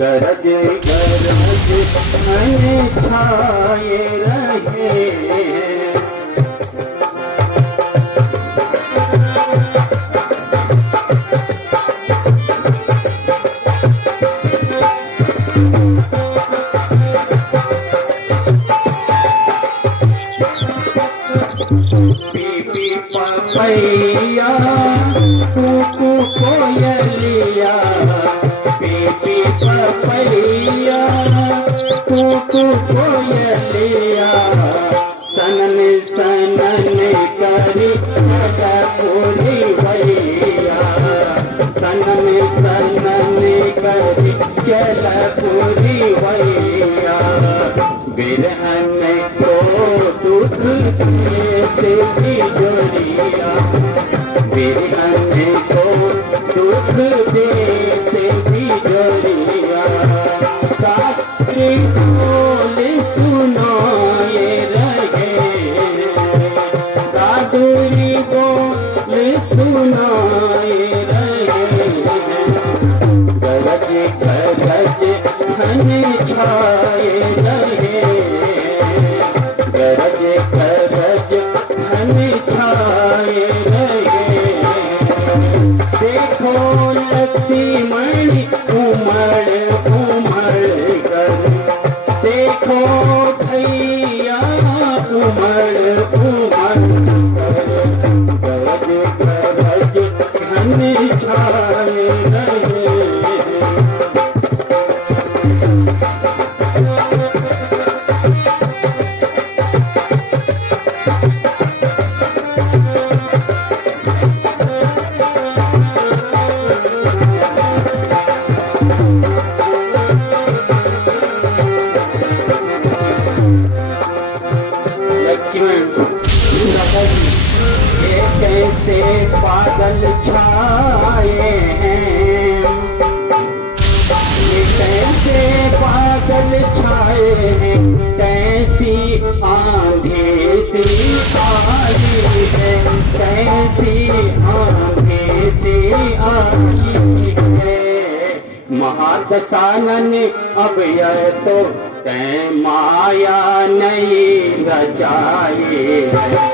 गरज गरज मन छाए रहे। पीपी पपैया कुकू कोयलिया, पीपी पपैया कुकू कोयलिया, सनन सनन करी पूरी भैया, सनन सनन करी चल पूरी भैया। बिरहन को दुख देती जोड़िया, बिरहन को दुख देती जोड़िया। शास्त्री बोल सुनो ये रहे, साधुरी बोल सुनो ये रहे। गरज गरज घन छाए रहे, गरज गरज घन छाए रहे। देखो लक्ष्मण उमड़ उमड़ कर, देखो भैया उमड़ उमड़ कर, गरज गरज घन छाए रहे। ये कैसे बादल छाए हैं, ये कैसे बादल छाए हैं, कैसी आंधी सी आई है, कैसी आंधी सी आई है। महादशानन अब यह तो तै माया नहीं रचाए है।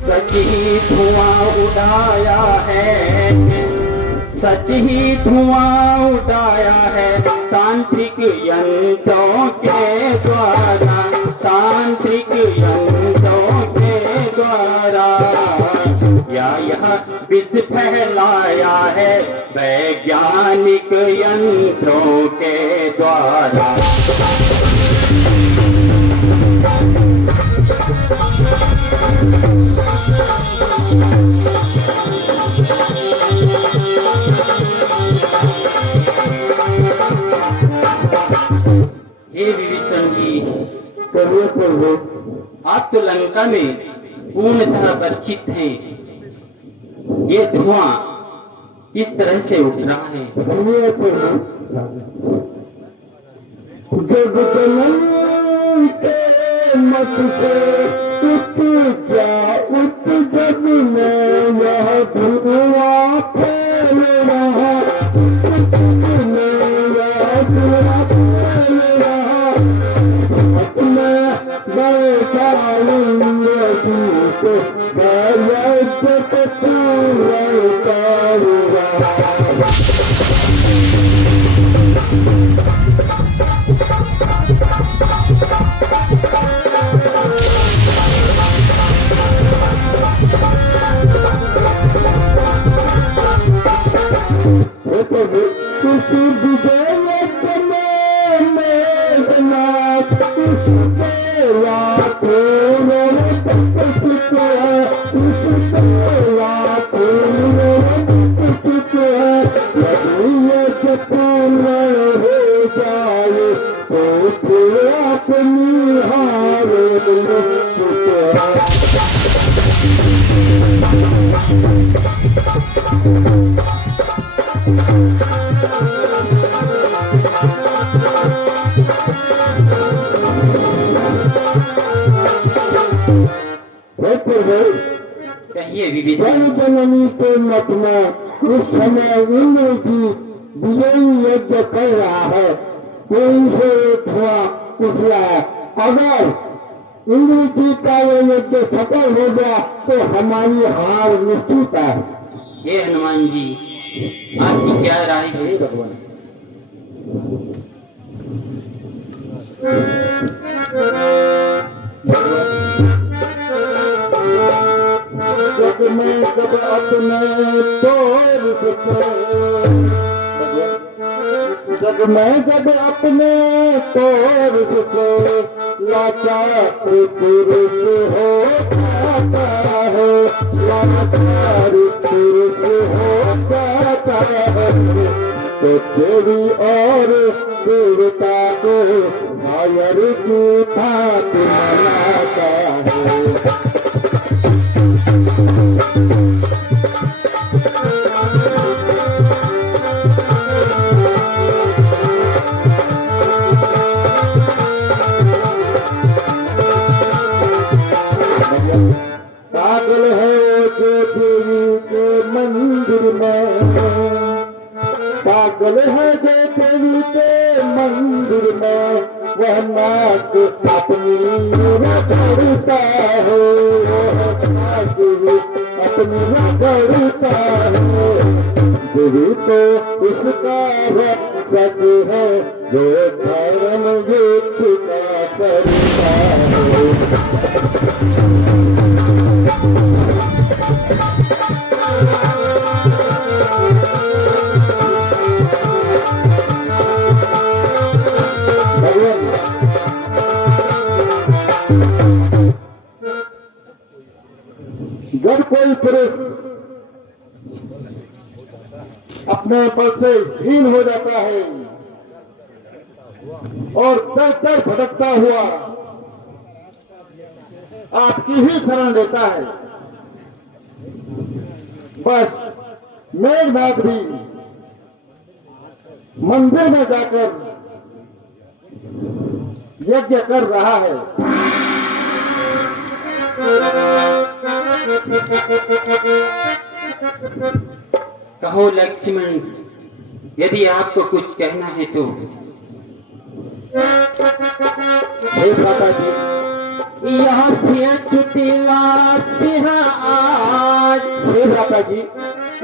सच ही धुआं उड़ाया है, सच ही धुआं उड़ाया है, तांत्रिक यंत्रों के द्वारा, तांत्रिक यंत्रों के द्वारा। या यह विष फैलाया है वैज्ञानिक यंत्रों के द्वारा। हे विभीषण जी, प्रभु आप तो लंका में पूर्णतः वर्षित हैं, ये धुआं किस तरह से उठ रहा है? जब मत से उठ जा उठ, जब मैं यह धुआं फैल रहा, Thank you. जननी के मत में इस समय इंद्र की विजयी यज्ञ कर रहा है। कोई से धुआं उठ रहा है। अगर इंद्र जी का ये यज्ञ सफल हो गया तो हमारी हार निश्चित है। हे हनुमान जी, आपकी क्या राय है? भगवान जग में जब अपने तौर से जग में जब अपने तौर से लाचार पुरुष हो जाता है, लाचार पुरुष हो जाता है, तो तेरी और देवता को नायर की ठाक मनाता है। पागल है जो देवी के मंदिर में, पागल है जो देवी के मंदिर में, वह नाक अपनी रगड़ता है, वह नाक अपनी रगड़ता है। देवी तो उसका सच है जो धर्म युद्ध का करता है। जब कोई पुरुष अपने पद से हीन हो जाता है और दर दर भटकता हुआ आपकी ही शरण लेता है, बस मेघनाथ भी मंदिर में जाकर यज्ञ कर रहा है। कहो लक्ष्मण, यदि आपको कुछ कहना है तो। हे माता जी, यहाँ से चुटिला सिंह आज, हे माता जी,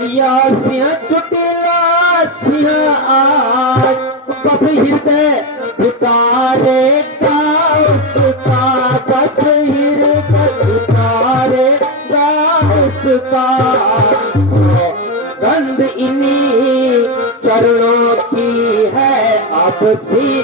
यहाँ से चुटिला सिंह आज, बस हृदय पुकारे का उसका, बस हृदय पुकारे का उसका। गंध इन्हीं चरणों की है आपसी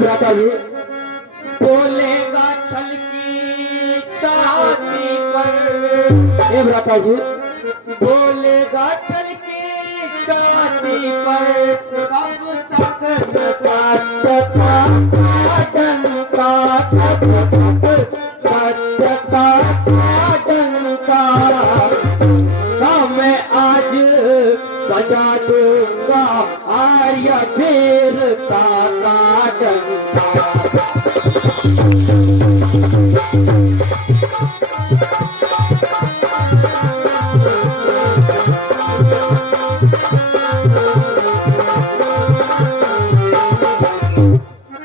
भ्राता जी, बोलेगा छल की छाती पर, हे भ्राता जी, बोलेगा छल की छाती पर, कब तक सत्यता डंका, कब तक सत्यता डंका। मैं आज बजा दूंगा आर्य वीरता का डंका।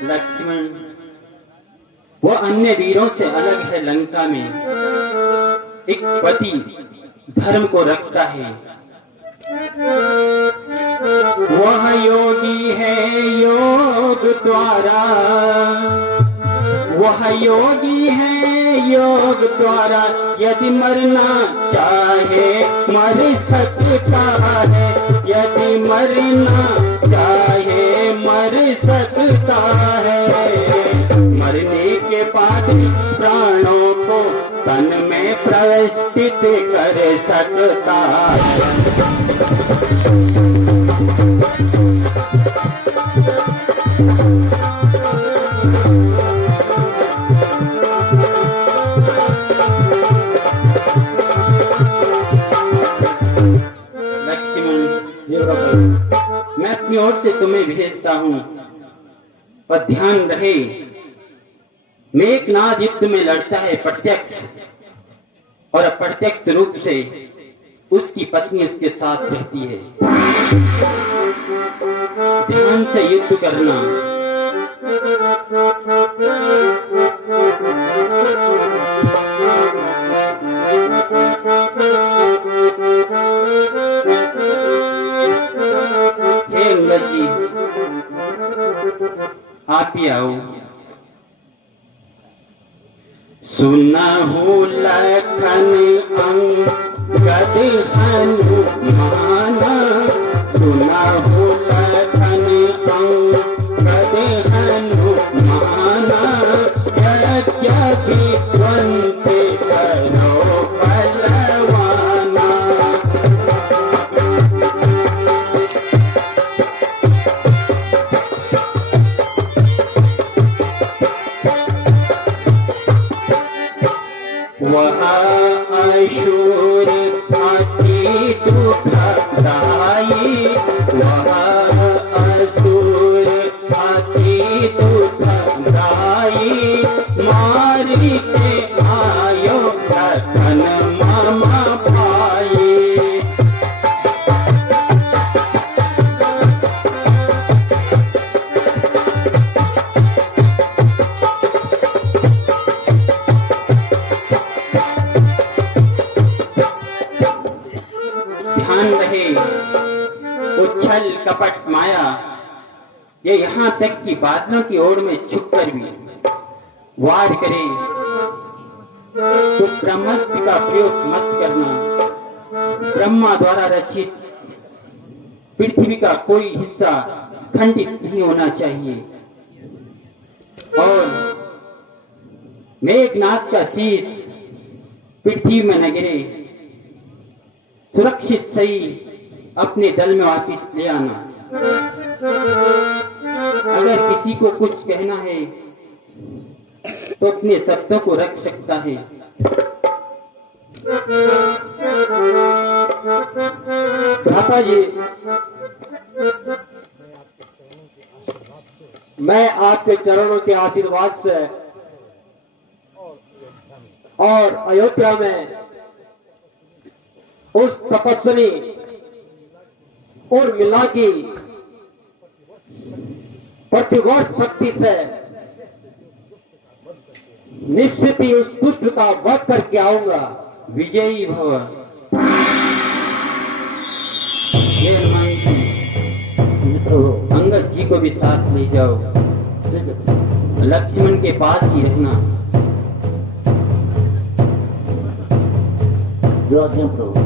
लक्ष्मण, वो अन्य वीरों से अलग है। लंका में एक पति धर्म को रखता है। वह योगी है योग द्वारा, वह योगी है योग द्वारा, यदि मरना चाहे मर सकता है, यदि मरना चाहे मर सकता है। मरने के बाद प्राणों को तन में प्रतिष्ठित कर सकता है। अपनी ओर से तुम्हें भेजता हूं, पर ध्यान रहे मेघनाद युद्ध में लड़ता है प्रत्यक्ष, और अप्रत्यक्ष रूप से उसकी पत्नी उसके साथ रहती है। ध्यान से युद्ध करना। हे अंगद जी, आप ही आओ। सुनहु लखन अंगद हनुमाना, सुनहु लखन अंगद हनुमाना, यज्ञ विध्वंस करो बलवाना। वह अशूर अति दुखदाई, वह असुर अति दुखदाई, मारी के आयो लखन मम भाई। ध्यान रहे उच्छल कपट माया ये यहाँ तक कि बादलों की ओर में छुपकर भी वार करे तो ब्रह्मास्त्र का प्रयोग मत करना। ब्रह्मा द्वारा रचित पृथ्वी का कोई हिस्सा खंडित नहीं होना चाहिए, और मेघनाद का शीश पृथ्वी में न गिरे। सुरक्षित सही अपने दल में वापिस ले आना। अगर किसी को कुछ कहना है तो अपने शब्दों को रख सकता है। भ्राता जी, मैं आपके चरणों के आशीर्वाद से और अयोध्या में उस तपस्विनी और मिला की प्रतिवर्ष शक्ति से निश्चित ही उस दुष्ट का वध करके आऊंगा। विजयी भव। ये हनुमान जी, अंगद जी को भी साथ ले जाओ, लक्ष्मण के पास ही रहना। जो आज्ञा प्रभु।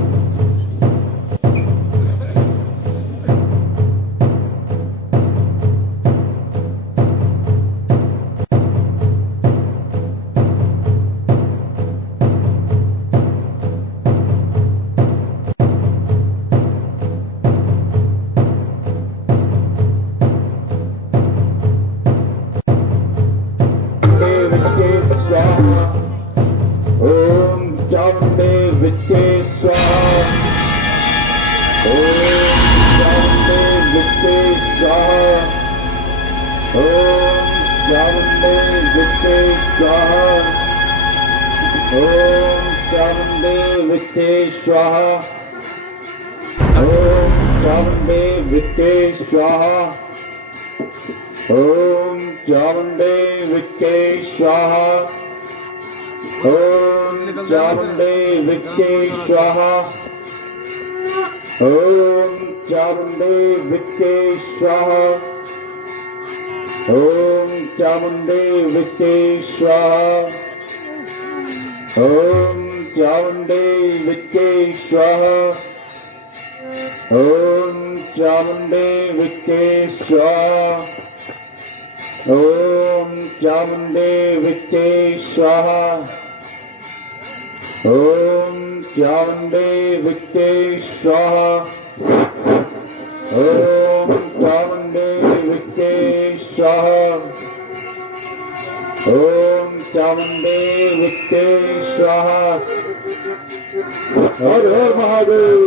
हर हर महादेव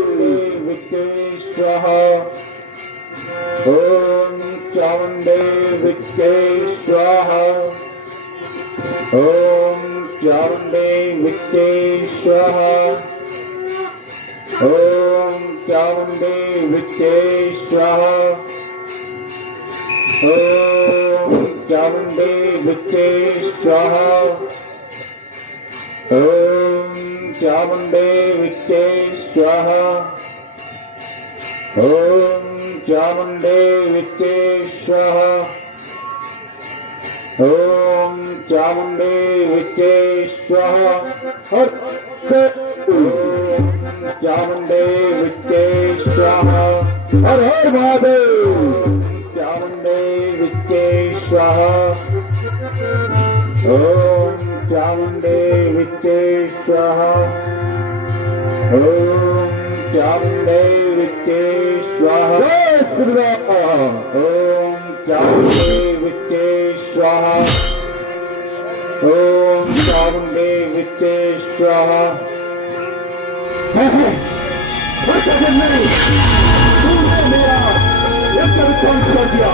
विघ्नेश्वरः। विद्ये स्वाहा ओम चामुंडे विद्ये स्वाहा ओम चामुंडे विद्ये स्वाहा ओम चामुंडे विद्ये स्वाहा ओम चामुंडे विद्ये स्वाहा ओम चामुंडे विद्ये स्वाहा ओम चामुंडे विद्ये स्वाहा और ओम चामुंडे विद्ये स्वाहा हर हर महादेव चामुंडे विद्ये स्वाहा ओम चामुंडे विद्ये स्वाहा ओम चामुंडे विद्ये स्वाहा ओम चामुंडे विद्ये स्वाहा ओम चामुंडे विद्ये स्वाहा तुमने मेरा यज्ञ ध्वंस कर दिया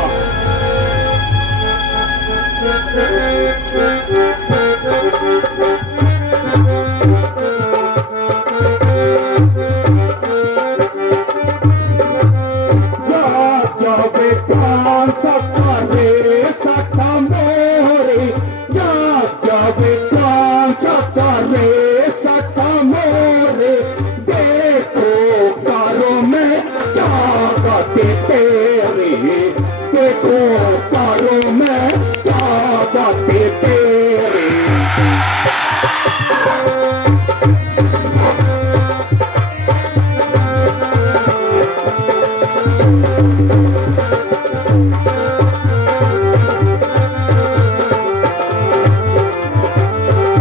देखो कारों में क्या बातें तेरी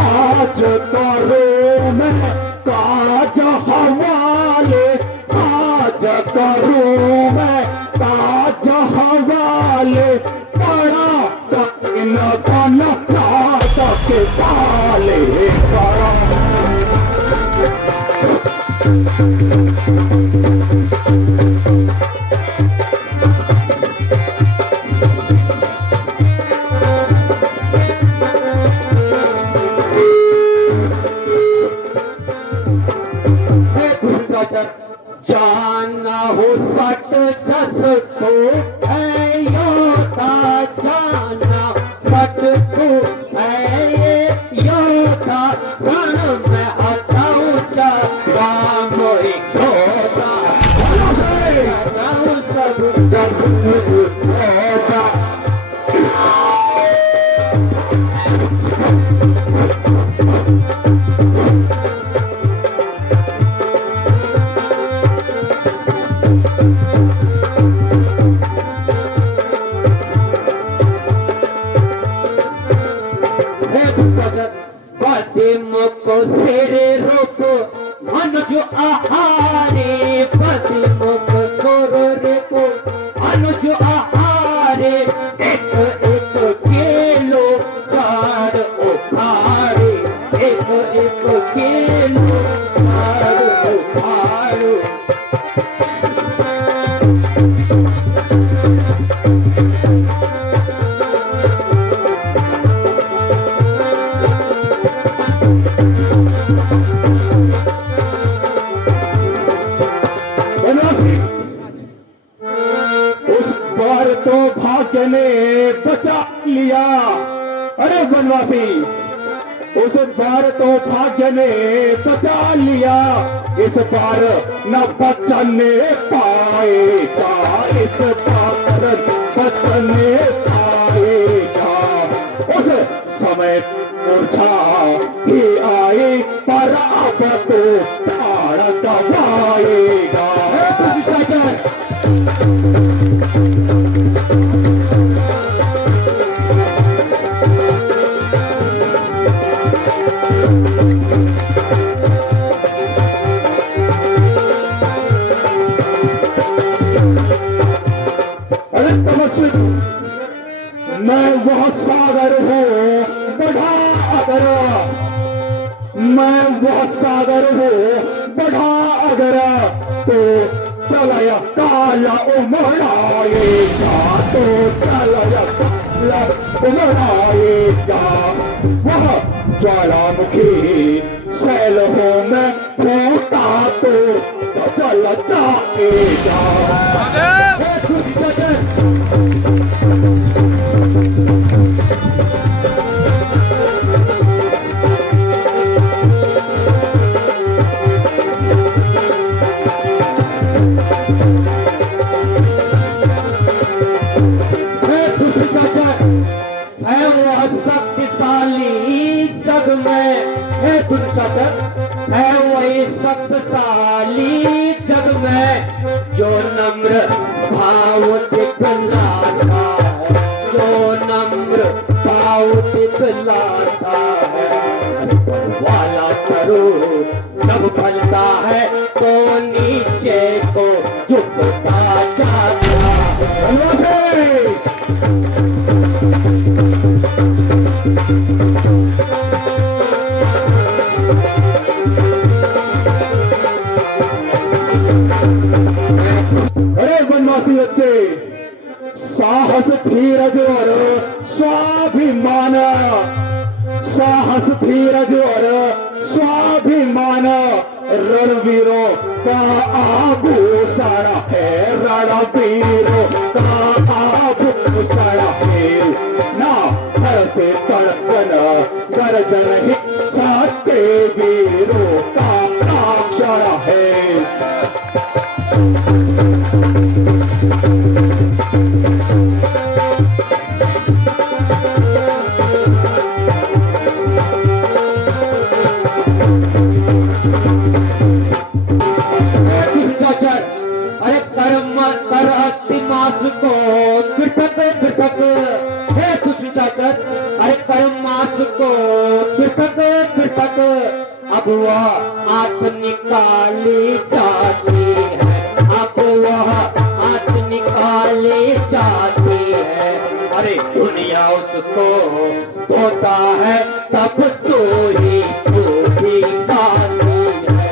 आज कारों में ताज हवाले आज कारों में ताज हवाले बड़ा कठिन खाना नाटक वाले बड़ा जाना हो सट जस तो है योता जाना सट तो है योता रण में आता ऊंचा राम एक होता सब जग होता पतिमुख सिरे रूप अनुज आहारे पतिमुख सुर रूप अनुज आहारे एक एक केलो चार उखारे एक एक केलो चार उखारो उस बार तो भाग्य ने बचा लिया। अरे वनवासी उस बार तो भाग्य ने बचा लिया, इस बार न बचने पाएगा, इस बार बचने पाएगा। उस समय मूर्छा ही आई पर अब तो ताड़ दबाएगा। मैं वह सागर हूँ बढ़ा अगर, मैं वह सागर हूँ बढ़ा अगर, तो प्रलय काल उमड़ाएगा, तो प्रलय उमड़ाएगा। वह ज्वालामुखी सैलहों में फूटा तो जल जाएगा। है वह शक्तिशाली जग में, है दुर्चाचर, है वही शक्तिशाली जग में जो नम्र भाव दिखलाता है, जो नम्र भाव दिखलाता है। वाला करो जब बनता है तो नीचे को झुकता जाता है। अरे बनवासी बच्चे, साहस धीरज और स्वाभिमान, साहस धीरज और स्वाभिमान रणवीरों का आभूषण है, रणवीरों का आभूषण है। ना हर से तड़कन गर्जन ही सच्चे वीरों का अक्षर है। अरे कर्म कर अस्तिमास को पृथक पृथक, हे दुष्टाचार, अरे कर्मास को पृथक पृथक अब वह आत्म निकाली जाती है, अब वह आत्म निकाली जाती है। अरे दुनिया उसको होता है तब तो ही गाती है।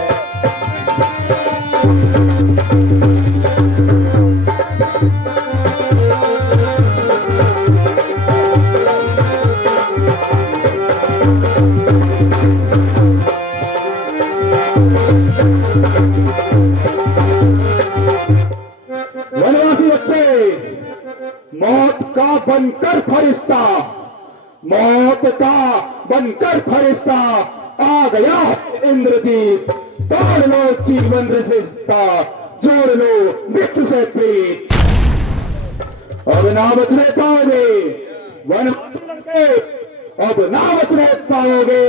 वनवासी बच्चे, मौत का बनकर फरिश्ता, मौत का बनकर फरिश्ता आ गया इंद्रजीत। तोड़ लो जीवन रिश्ता, जोड़ लो मृत्यु से प्रीत। अब ना बचने पाओगे वनवासी लड़के, अब ना बचने पाओगे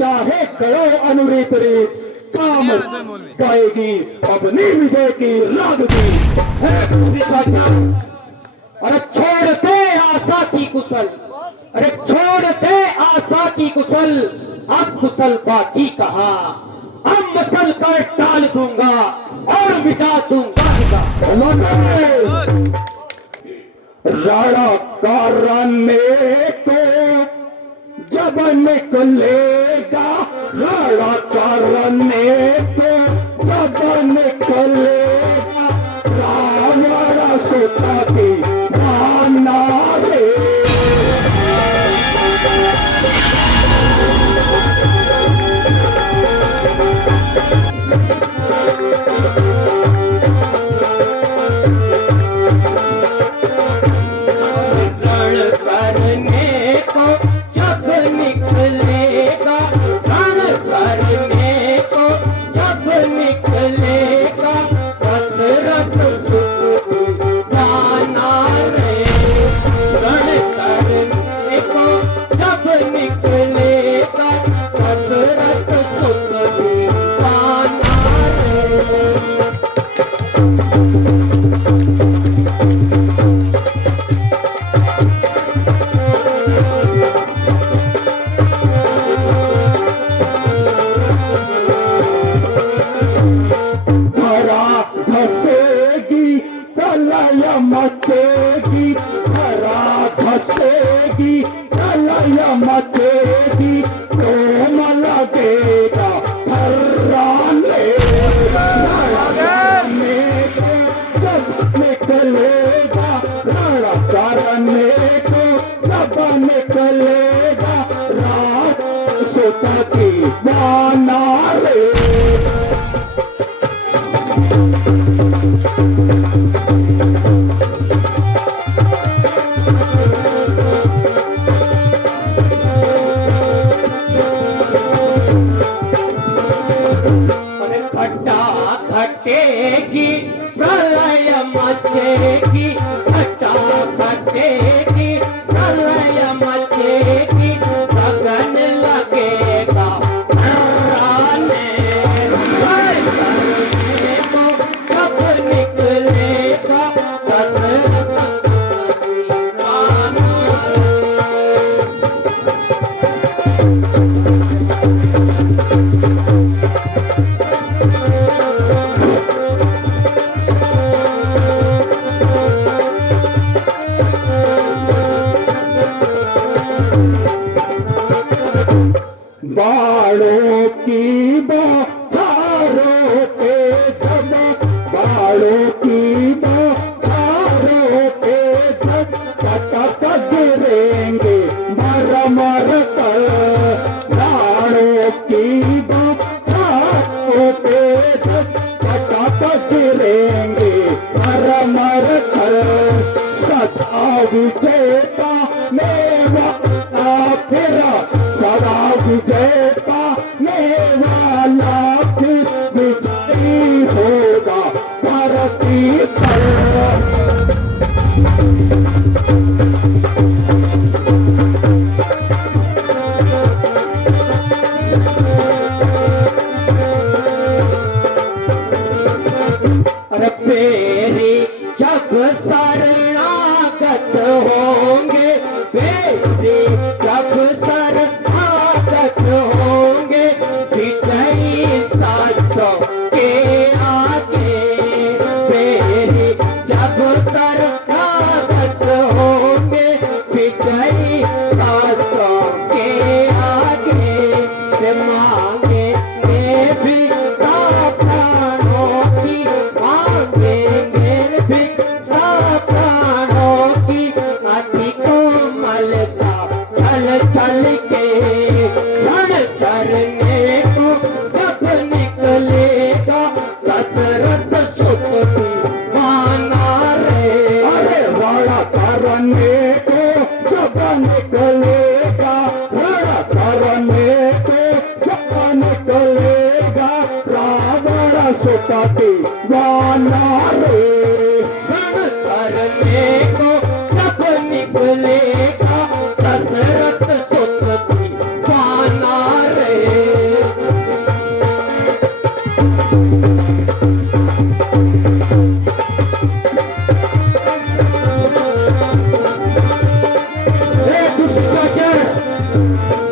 चाहे करो अनुरीत रीत। काम गाएगी अपनी विजय की रागती है। अरे छोड़ दे आशा की कुशल, अरे छोड़ दे आशा की कुशल, अब कुशल बाकी कहा, अब मसल कर टाल दूंगा और मिटा दूंगा। राणा कराने को जब निकलेगा, राणा कराने को जब निकलेगा, रावण सीता की माना रे। मचेगी, हरा धसेगी, प्रलय मचेगी, प्रेम लगेगा थर्राने। जब निकलेगा रण करने को सुतती वाना रे। खट्टा खट्टेगी प्रलय मचेगी, खट्टा खट्टेगी प्रलय मचेगी, गगन लगेगा डराने, करने को कब निकलेगा दशरथ दीवाना। बाड़ों की बौछारों पे जब, बाड़ों की बौछारों पे जब पटक गिरेंगे मर मर कर, बाड़ों की बौछारों पे जब पटक गिरेंगे मर मर कर, सदा विजेता मेवा फिर, सदा विजेता वाला फिर विजयी होगा धरती पर। अरे मेरी जब शरणागत होंगे, मेरी जब शरणागत होंगे, विजयी शास्त्रों के आगे, मेरी जब शरणागत होंगे, विजयी शास्त्रों के आगे, वे मांगेंगे भी प्राणों की, मांगेंगे भी प्राणों की, अति कोमलता चल चल के रण करने को जब निकलेगा दशरथ सुत दीवाना रे। अरे रण करने को जब निकलेगा, रण करने को जब निकलेगा रावण सुत दीवाना रे। रण करने को जब निकलेगा दशरथ सुत दीवाना रे।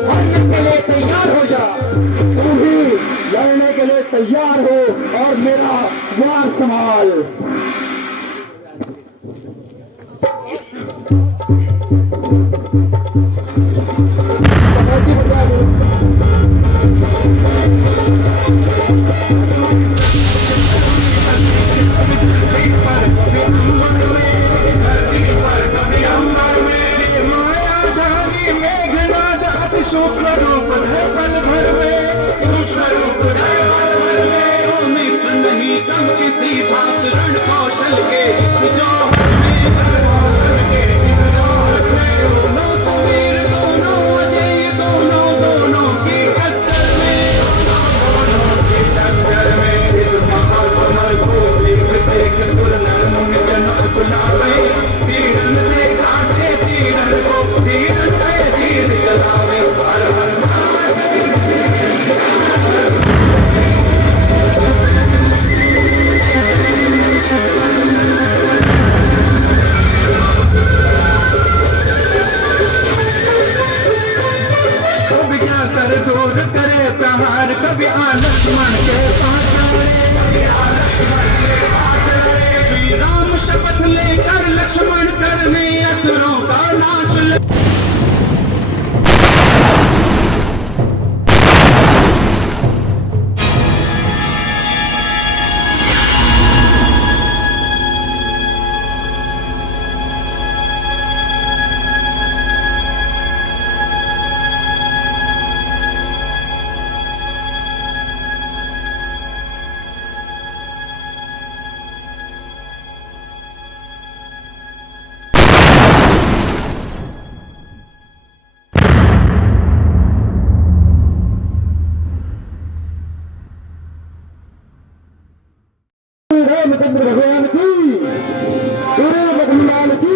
मरने के लिए तैयार हो जा, तू भी लड़ने के लिए तैयार हो और मेरा वार संभाल। शुक्ल रूप है पल भर में, सूक्ष्म रूप है पल भर में, उम्मीद नहीं कम किसी बात रण कौशल रामचंद्र भगवान की, सूर्य भगवान की।